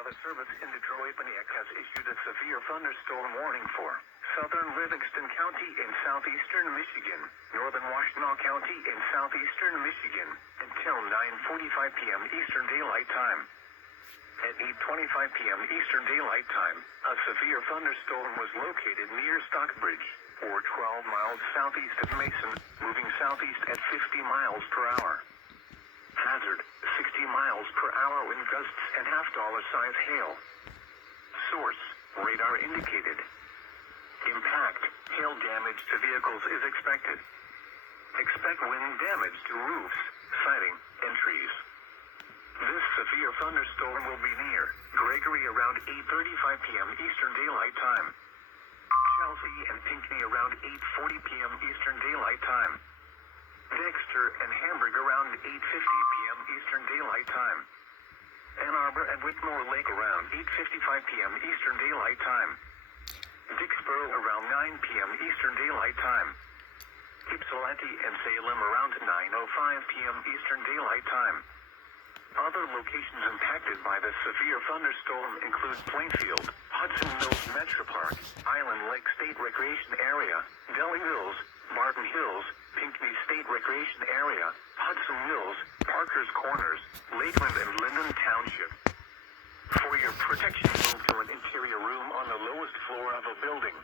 Wireless Service in Detroit, Paniak has issued a severe thunderstorm warning for southern Livingston County in southeastern Michigan, northern Washtenaw County in southeastern Michigan, until 9:45 p.m. Eastern Daylight Time. At 8:25 p.m. Eastern Daylight Time, a severe thunderstorm was located near Stockbridge, or 12 miles southeast of Mason, moving southeast at 50 miles per hour. Hazard, 60 miles per hour wind gusts and half-dollar size hail. Source, radar indicated. Impact, hail damage to vehicles is expected. Expect wind damage to roofs, siding, and trees. This severe thunderstorm will be near Gregory around 8:35 p.m. Eastern Daylight Time. Chelsea and Pinckney around 8:40 p.m. Eastern Daylight Time. Dexter and Hamburg around 8:50 p.m. Eastern Daylight Time. Ann Arbor and Whitmore Lake around 8:55 p.m. Eastern Daylight Time. Dixboro around 9 p.m. Eastern Daylight Time. Ypsilanti and Salem around 9:05 p.m. Eastern Daylight Time. Other locations impacted by the severe thunderstorm include Plainfield, Hudson Mills Metro Park, Island Lake State Recreation Area, Delhi Hills, Martin Hills, Pinckney State Recreation Area, Hudson Mills, Parker's Corners, Lakeland and Linden Township. For your protection, move to an interior room on the lowest floor of a building.